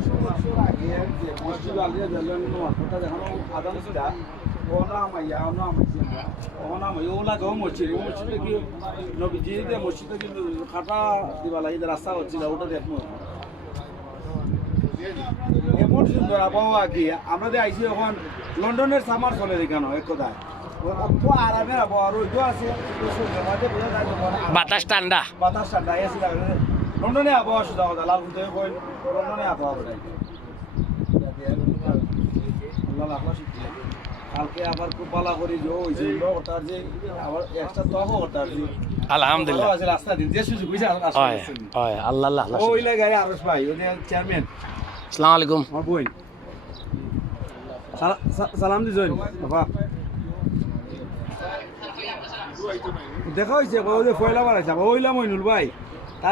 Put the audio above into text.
100 বছর আগে যে মসজিদ আলিয়া জালান কথা দেখানো আদান ছিল ওনা মাইয়া ওনা মাইয়া ওনা মাইয়া ওলা গো মসজিদ ও মসজিদে কি নবীজি যে মসজিদে কি খাটা দিবা লাগি রাস্তা হচ্ছিল ওটা দেখো এমন সুন্দর আবহাওয়া কি আমরা যে আইছি এখন লন্ডনের সামার চলে দেখানো এক কথায় অত আরামের আবহাওয়া রোদ আছে বাতাস ঠান্ডা বাতাস ঠান্ডা এসি লাগে লন্ডনে আবহাওয়া সুদা কথা লাল হতে কই লন্ডনে আবহাওয়া বড়াই আল্লাহ লাখলা শিখছে কালকে আবার খুব ভালো করে যে হইছে ওটার যে আবার একটা তহ ওটার যে আলহামদুলিল্লাহ আছে রাস্তা দিন যে সুযোগ হইছে হয় হয় আল্লাহ আল্লাহ ওই লাগায় আরশ ভাই ওই চেয়ারম্যান আসসালামু আলাইকুম আমার বই সালাম দিছেন বাবা দেখা হয়েছে ওই যে ফয়লা বাড়াইছে ওইলা মইনুল ভাই